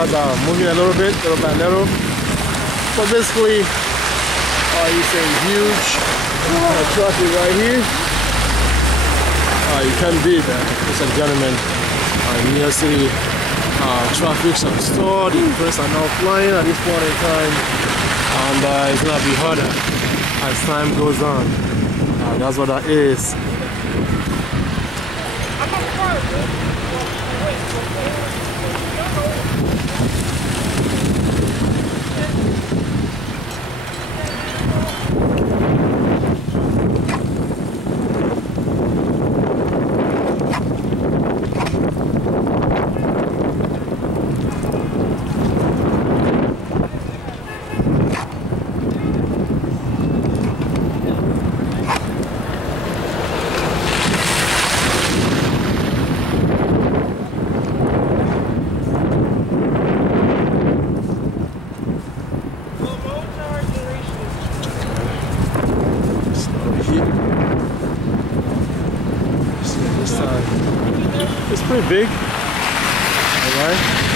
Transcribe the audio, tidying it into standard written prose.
cars are moving a little bit, little by little. But basically, it's a huge traffic right here. You can't beat that, ladies and gentlemen. New York City traffics are stored, the planes are now flying at this point in time, and it's gonna be harder as time goes on. That's what that is. It's pretty big, alright?